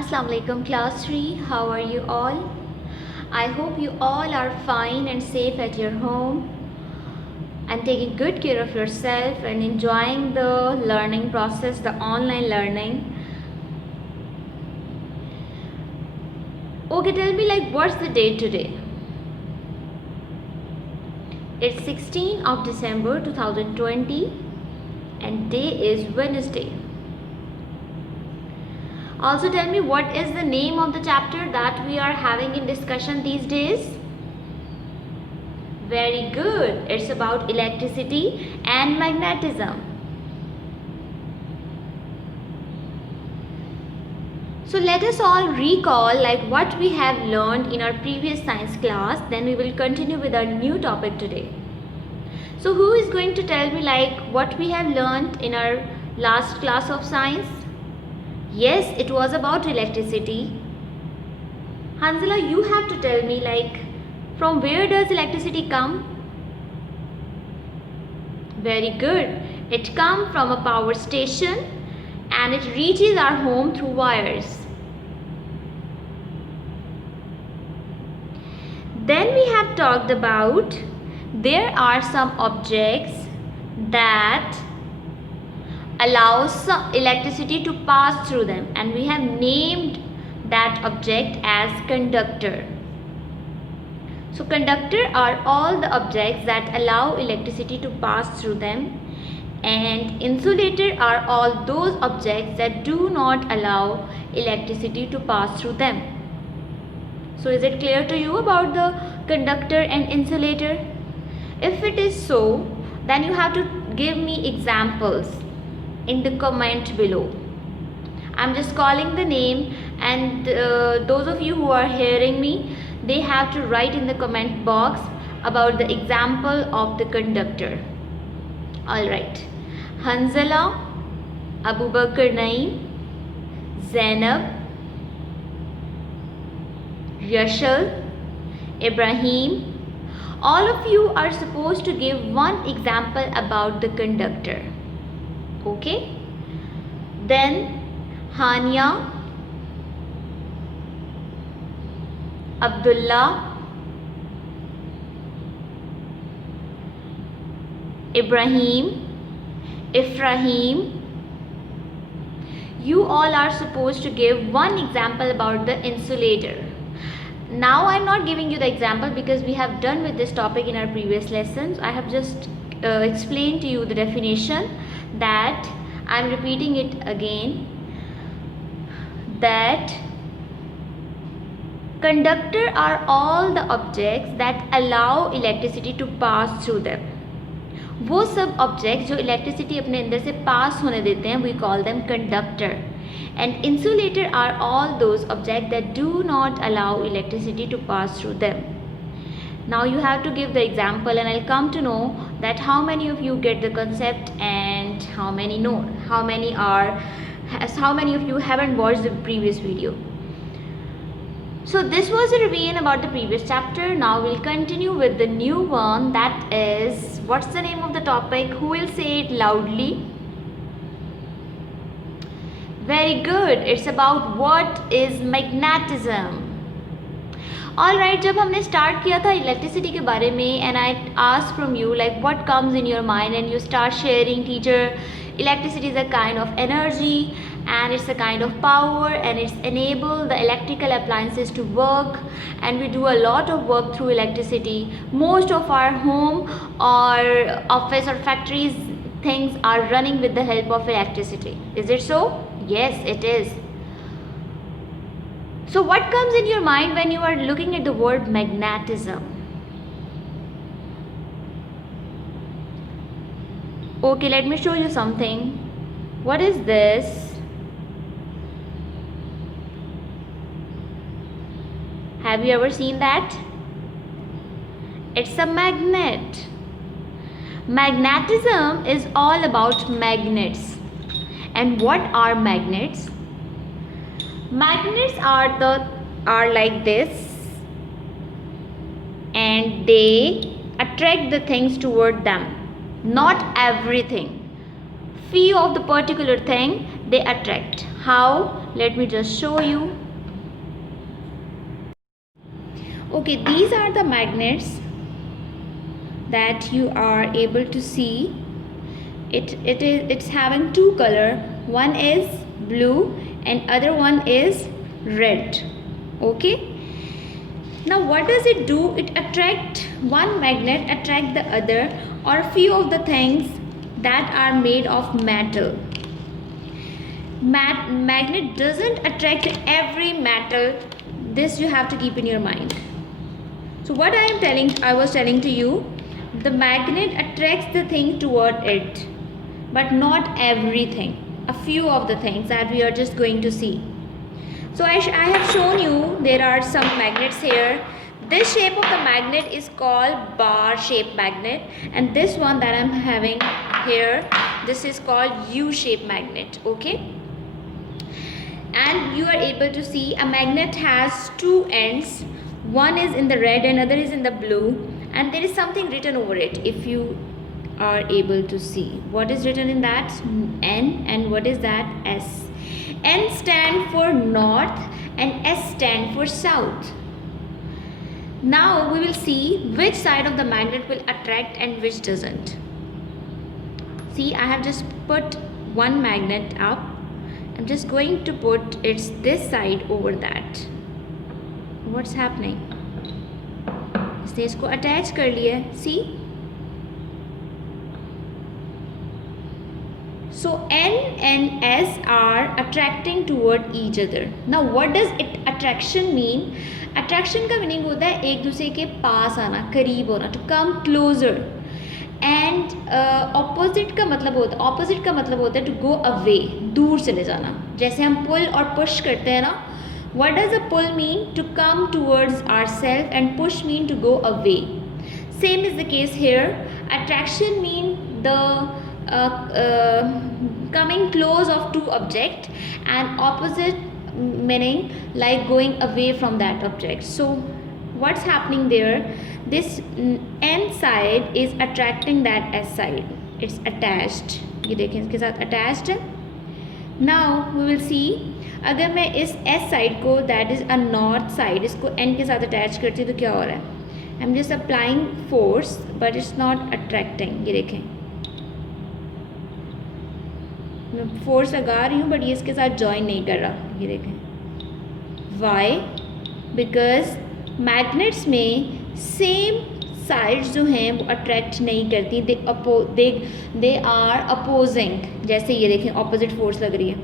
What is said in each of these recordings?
Assalamu alaikum class 3. How are you all? I hope you all are fine and safe at your home and taking good care of yourself and enjoying the learning process, the online learning. Okay, tell me what's the date today? It's 16th of December 2020 and day is Wednesday. Also tell me what is the name of the chapter that we are having in discussion these days? Very good. It's about electricity and magnetism. So let us all recall what we have learned in our previous science class. Then we will continue with our new topic today. So who is going to tell me what we have learned in our last class of science? Yes, it was about electricity. Hanzala, you have to tell me from where does electricity come? Very good. It comes from a power station and it reaches our home through wires. Then we have talked about there are some objects that allows electricity to pass through them, and we have named that object as conductor. So conductor are all the objects that allow electricity to pass through them, and insulator are all those objects that do not allow electricity to pass through them. So is it clear to you about the conductor and insulator? If it is so, then you have to give me examples in the comment below. I'm just calling the name, and those of you who are hearing me, they have to write in the comment box about the example of the conductor. Alright. Hanzala, Abu Bakr Naeem, Zainab, Yashal, Ibrahim. All of you are supposed to give one example about the conductor. Okay? Then Hania, Abdullah, Ibrahim, Ifrahim. You all are supposed to give one example about the insulator. Now I'm not giving you the example because we have done with this topic in our previous lessons. I have just explained to you the definition, that I'm repeating it again, that conductor are all the objects that allow electricity to pass through them. वो सब objects जो electricity अपने अंदर से pass होने देते हैं, we call them conductor. And insulator are all those objects that do not allow electricity to pass through them. Now you have to give the example, and I'll come to know that how many of you get the concept and how many know, how many of you haven't watched the previous video. So this was a revision about the previous chapter. Now we'll continue with the new one, that is, what's the name of the topic? Who will say it loudly? Very good. It's about what is magnetism. Alright, जब हमने start किया था electricity के बारे में, and I asked from you what comes in your mind, and you start sharing, teacher, electricity is a kind of energy and it's a kind of power and it's enable the electrical appliances to work, and we do a lot of work through electricity. Most of our home or office or factories things are running with the help of electricity. Is it so? Yes, it is. So what comes in your mind when you are looking at the word magnetism? Okay, let me show you something. What is this? Have you ever seen that? It's a magnet. Magnetism is all about magnets. And what are magnets? Magnets are like this, and they attract the things toward them. Not everything. Few of the particular thing they attract. How? Let me just show you. Okay, these are the magnets that you are able to see. It's having two color. One is blue and other one is red. Okay. Now what does it do? It attract one magnet attract the other or few of the things that are made of metal. Magnet doesn't attract every metal. This you have to keep in your mind. So what I was telling to you, the magnet attracts the thing toward it, but not everything. A few of the things that we are just going to see. So I have shown you there are some magnets here. This shape of the magnet is called bar shaped magnet, and this one that I'm having here, this is called U-shaped magnet. Okay, and you are able to see a magnet has two ends. One is in the red and other is in the blue, and there is something written over it. If you are able to see what is written in that, N, and what is that, S. N stand for north and S stand for south. Now we will see which side of the magnet will attract and which doesn't. See, I have just put one magnet up. I'm just going to put it's this side over that. What's happening? इसने इसको attach कर लिया है. See? So N and S are attracting toward each other. Now what does attraction mean? Attraction का meaning होता है एक दूसरे के पास आना, करीब होना, to come closer. And opposite का मतलब होता है to go away, दूर चले जाना. जैसे हम pull और push करते हैं ना. What does a pull mean? To come towards ourselves, and push mean to go away. Same is the case here. Attraction mean the coming close of two objects, and opposite meaning like going away from that object. So what's happening there? This N side is attracting that S side. It's attached. ये देखें इसके साथ attached है. Now we will see. अगर मैं इस S side को, that is a north side, इसको N के साथ attach करती हूँ तो क्या हो रहा है? I'm just applying force, but it's not attracting. ये देखें, मैं फोर्स लगा रही हूँ बट ये इसके साथ ज्वाइन नहीं कर रहा. ये देखें. वाई? बिकॉज मैग्नेट्स में सेम साइड्स जो हैं वो अट्रैक्ट नहीं करती. They are opposing. जैसे ये देखें, ऑपोजिट फोर्स लग रही है.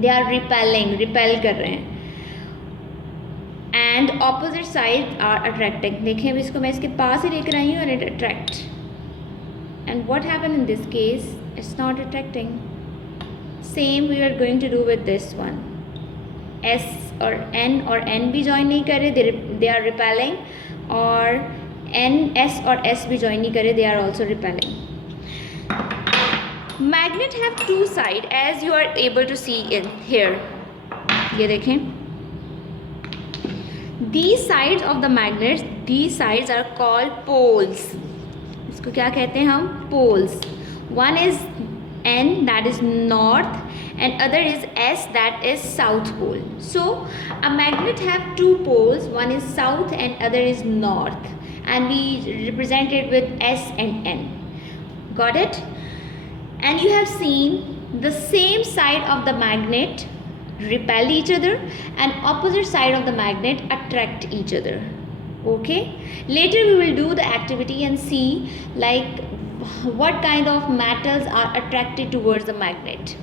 दे आर रिपेल कर रहे हैं. And opposite side are attracting. देखें अभी इसको मैं इसके पास ही लेकर आई हूँ और it attract. And what happen in this case? It's not attracting. Same we are going to do with this one. S और N भी ज्वाइन नहीं कर रहे, दे आर रिपेलिंग. और S और S भी ज्वाइन नहीं कर रहे, they are also repelling. Magnet have two side as you are able to see in here. ये देखें, these sides of the magnets, these sides are called poles. इसको क्या कहते हैं हम? poles. One is N, that is north, and other is S, that is south pole. So a magnet have two poles, one is south and other is north, and we represent it with S and N. Got it? And you have seen the same side of the magnet repel each other and opposite side of the magnet attract each other. Okay, later we will do the activity and see like what kind of metals are attracted towards the magnet.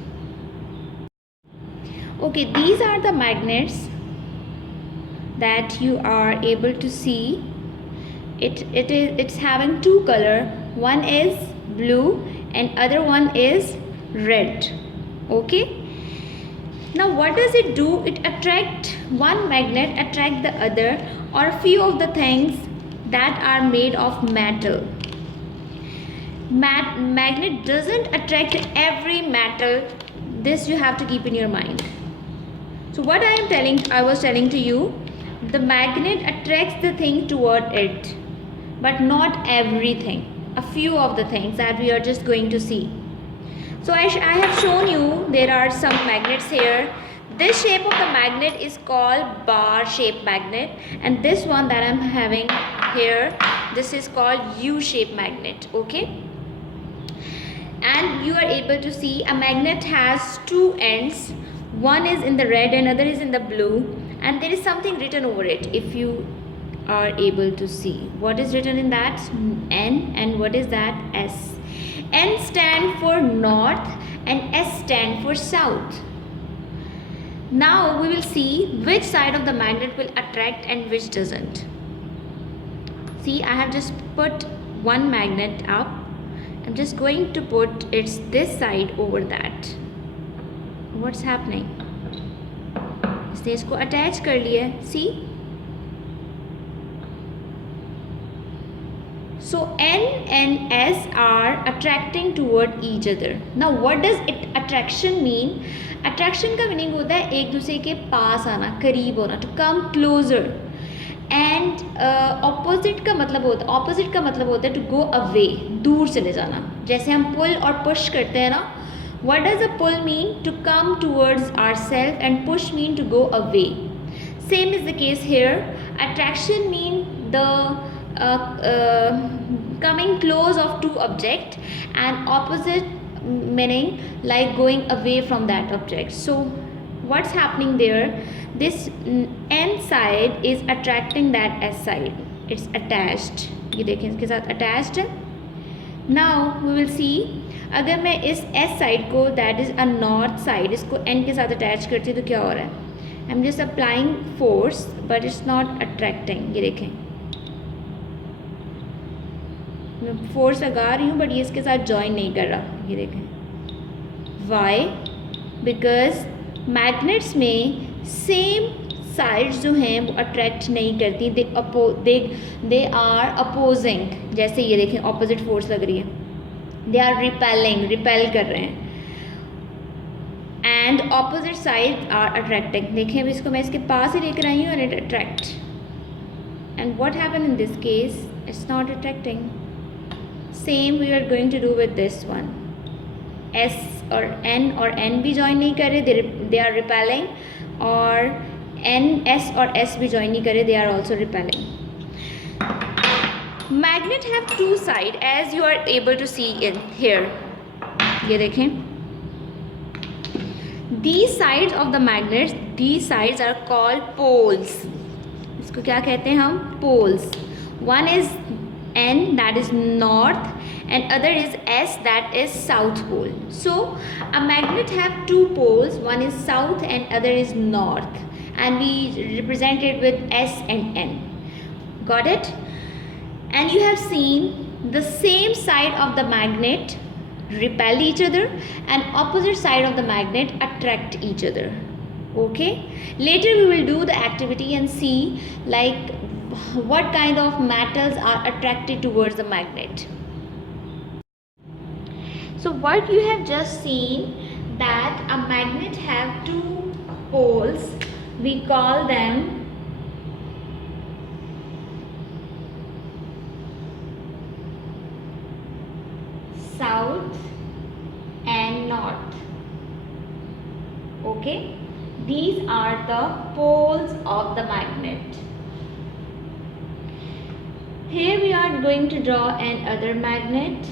Okay, these are the magnets that you are able to see. It's having two color. One is blue and other one is red. Okay, now what does it do? It attract one magnet attract the other or few of the things that are made of metal. Magnet doesn't attract every metal. This you have to keep in your mind. So what I was telling to you, the magnet attracts the thing toward it, but not everything. A few of the things that we are just going to see. So I have shown you there are some magnets here. This shape of the magnet is called bar shaped magnet, and this one that I'm having here, this is called U-shaped magnet. Okay, and you are able to see a magnet has two ends. One is in the red and other is in the blue, and there is something written over it. If you are able to see what is written in that, N, and what is that, S. N stand for north and S stand for south. Now we will see which side of the magnet will attract and which doesn't. See, I have just put one magnet up. I'm just going to put it's this side over that. What's happening? इसने इसको attach कर लिया. See? So N and S are attracting toward each other. Now what does it attraction mean? Attraction का meaning होता है एक दूसरे के पास आना, करीब होना, to come closer. And opposite का मतलब होता है to go away, दूर चले जाना. जैसे हम pull और push करते हैं ना. What does a pull mean? To come towards ourselves, and push mean to go away. Same is the case here. Attraction mean the coming close of two object, and opposite meaning like going away from that object. So what's happening there? This N side is attracting that S side. It's attached. ये देखें इसके साथ attached है. Now we will see. अगर मैं इस S side को, that is a north side, इसको N के साथ attach करती हूँ तो क्या हो रहा है? I'm just applying force, but it's not attracting. ये देखें, मैं force लगा रही हूँ, but ये इसके साथ join नहीं कर रहा. ये देखें. Why? Because magnets में same sides जो हैं वो attract नहीं करती. They are opposing. जैसे ये देखें opposite force लग रही है. They are repel कर रहे हैं. And opposite sides are attracting. देखें अभी इसको मैं इसके पास ही लेकर आई हूँ and it attract. And what happened in this case? It's not attracting. Same we are going to do with this one. S और N भी join नहीं कर रहे, they are repelling, और S और S भी join नहीं कर रहे, they are also repelling. Magnet have two sides as you are able to see in here. ये देखें. These sides of the magnets, these sides are called poles. इसको क्या कहते हैं हम? Poles. One is N, that is north, and other is S, that is south pole. So a magnet have two poles, one is south and other is north, and we represent it with S and N. Got it? And you have seen the same side of the magnet repel each other and opposite side of the magnet attract each other. Okay, later we will do the activity and see like what kind of metals are attracted towards the magnet. So what you have just seen, that a magnet have two poles, we call them south and north. Okay, these are the poles of the magnet. Here we are going to draw another magnet.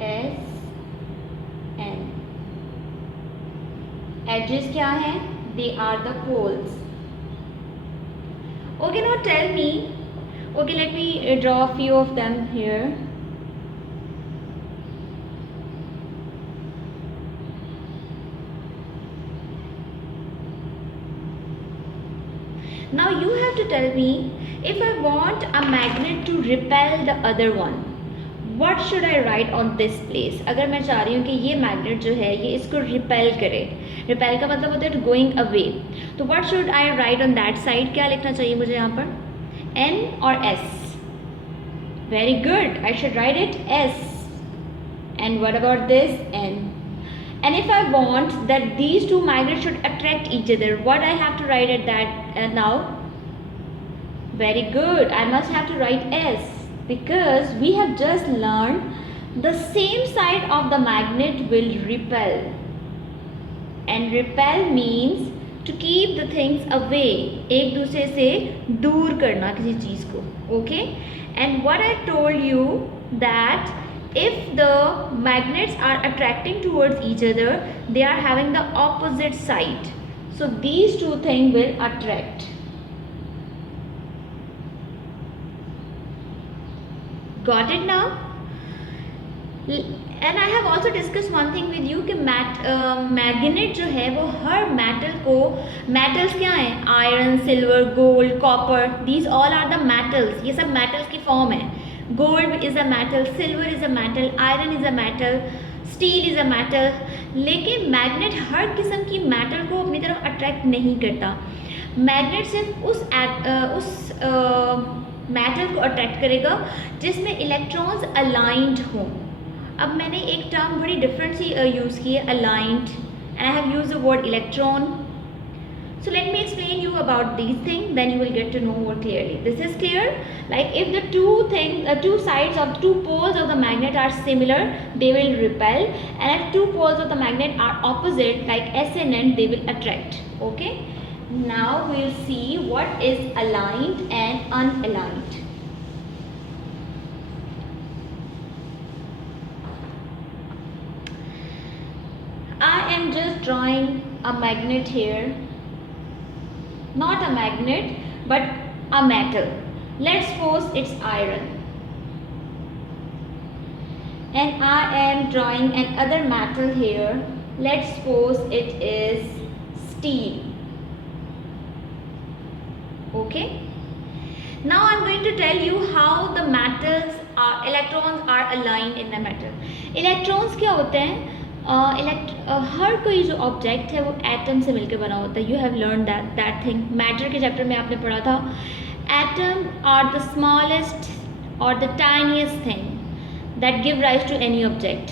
S N. Edges क्या हैं? They are the poles. Okay, now tell me. Okay, let me draw a few of them here. Now you have to tell me, if I want a magnet to repel the other one, what should I write on this place? अगर मैं चाह रही हूँ कि ये magnet जो है ये इसको repel करे, repel का मतलब होता है going away, तो what should I write on that side? क्या लिखना चाहिए मुझे यहाँ पर? N और S. Very good. I should write it S. And what about this? N. And if I want that these two magnets should attract each other, what I have to write at that now? Very good. I must have to write S, because we have just learned the same side of the magnet will repel, and repel means to keep the things away, एक दूसरे से दूर करना किसी चीज़ को. Okay, and what I told you that if the magnets are attracting towards each other, they are having the opposite side, so these two things will attract. Got it now? And I have also discussed one thing with you कि magnet जो है वो हर metal को, metals क्या हैं, iron, silver, gold, copper, these all are the metals, ये सब मेटल्स की फॉर्म है. Gold is a metal, silver is a metal, iron is a metal, steel is a metal. लेकिन मैग्नेट हर किस्म की मेटल को अपनी तरफ अट्रैक्ट नहीं करता. मैग्नेट सिर्फ उस मेटल को अट्रैक्ट करेगा जिसमें इलेक्ट्रॉन्स अलाइंड हों. अब मैंने एक टर्म बड़ी डिफरेंट सी यूज़ की है, aligned, and I have use the word electron. So let me explain you about these things, then you will get to know more clearly. This is clear? Like if the two sides of two poles of the magnet are similar, they will repel, and if two poles of the magnet are opposite, like S and N, they will attract. Okay? Now we will see what is aligned and unaligned. I am just drawing a magnet here. Not a magnet, but a metal. Let's suppose it's iron. And I am drawing another metal here. Let's suppose it is steel. Okay? Now I'm going to tell you how the electrons are aligned in the metal. Electrons क्या होते हैं? हर कोई जो object है वो atom से मिलकर बना होता है. You have learn that thing. Matter के चैप्टर में आपने पढ़ा था. एटम आर द स्मॉलेस्ट और the tiniest thing that give rise to any object.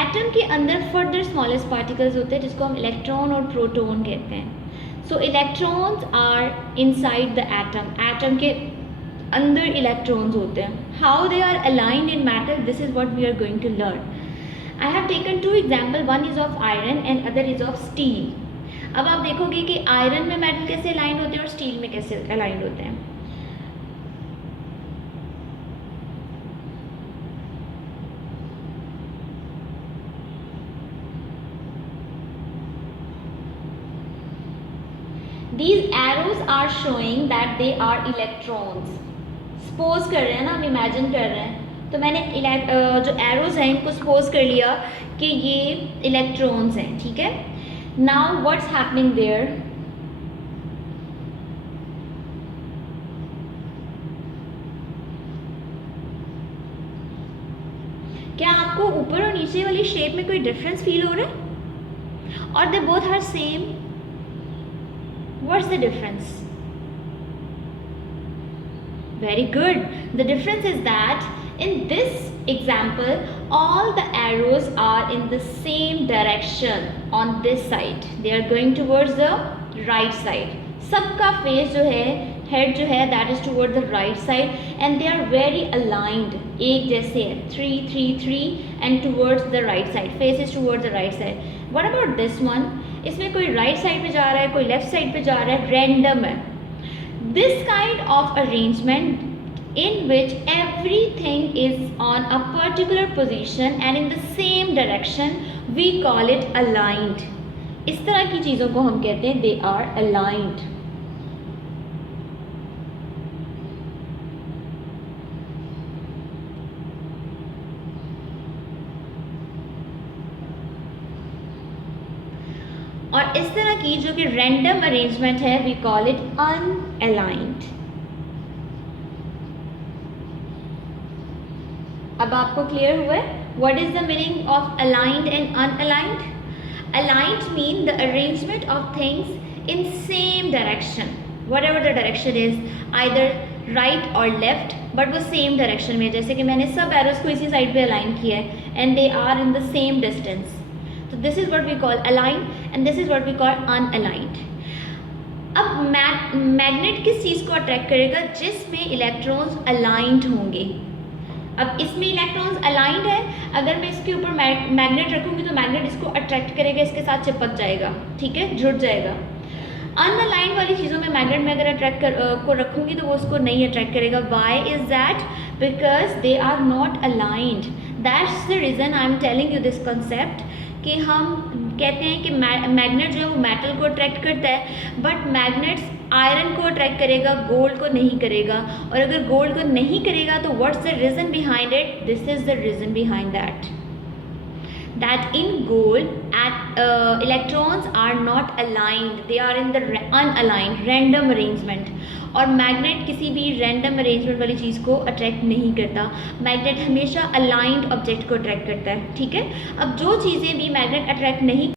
Atom के अंदर फर्दर स्मॉलेस्ट पार्टिकल्स होते हैं जिसको हम इलेक्ट्रॉन और प्रोटॉन कहते हैं. So electrons are inside the atom. Atom के अंदर इलेक्ट्रॉन्स होते हैं. How they are aligned in matter, this is what we are going to learn. I have taken two examples, one is of iron and other is of steel. अब आप देखोगे कि iron में metal कैसे aligned होते हैं और steel में कैसे अलाइंड होते हैं. These arrows are showing that they are electrons. Suppose कर रहे हैं ना, हम imagine कर रहे हैं, तो मैंने जो एरोज़ हैं इनको सपोज कर लिया कि ये इलेक्ट्रॉन्स हैं. ठीक है. नाउ व्हाट्स हैपनिंग देयर, क्या आपको ऊपर और नीचे वाली शेप में कोई डिफरेंस फील हो रहा है? और they both are same. What's the difference? Very good. The difference is that in this example all the arrows are in the same direction on this side. They are going towards the right side. सबका face जो है, head जो है, that is towards the right side and they are very aligned. एक जैसे है, 3 3 3 and towards the right side. Face is towards the right side. What about this one? इसमें कोई right side पे जा रहा है, कोई left side पे जा रहा है, random है. This kind of arrangement in which everything is on a particular position and in the same direction, we call it aligned. इस तरह की चीज़ों को हम कहते हैं they are aligned. और इस तरह की जो कि random arrangement है we call it unaligned. अब आपको क्लियर हुआ है what is the meaning of aligned and unaligned? Aligned mean the arrangement of things in same direction, whatever the direction is, either right or left, but वो same direction में. जैसे कि मैंने सब एरोज को इसी साइड पे अलाइन किया है and they are in the same distance. तो this is what we call aligned and this is what we call unaligned. अब मैग्नेट किस चीज़ को अट्रैक्ट करेगा? जिसमें इलेक्ट्रॉन्स अलाइंड होंगे. अब इसमें इलेक्ट्रॉन्स अलाइंड है, अगर मैं इसके ऊपर मैग्नेट रखूँगी तो मैग्नेट इसको अट्रैक्ट करेगा, इसके साथ चिपक जाएगा, ठीक है, जुड़ जाएगा। अनअलाइंड वाली चीज़ों में मैग्नेट में अगर अट्रैक्ट को रखूँगी तो वो उसको नहीं अट्रैक्ट करेगा। Why is that? Because they are not aligned. That's the reason I am telling you this concept कि हम कहते हैं कि मैग्नेट जो है वो मेटल को अट्रैक्ट करता है, बट मैग्नेट्स आयरन को अट्रैक्ट करेगा, गोल्ड को नहीं करेगा। और अगर गोल्ड को नहीं करेगा तो what's the reason behind it? This is the reason behind that that in gold electrons are not aligned, they are in the unaligned random arrangement। और मैग्नेट किसी भी रैंडम अरेंजमेंट वाली चीज़ को अट्रैक्ट नहीं करता, मैग्नेट हमेशा अलाइंड ऑब्जेक्ट को attract करता है, ठीक है। अब जो चीज़ें भी मैग्नेट अट्रैक्ट नहीं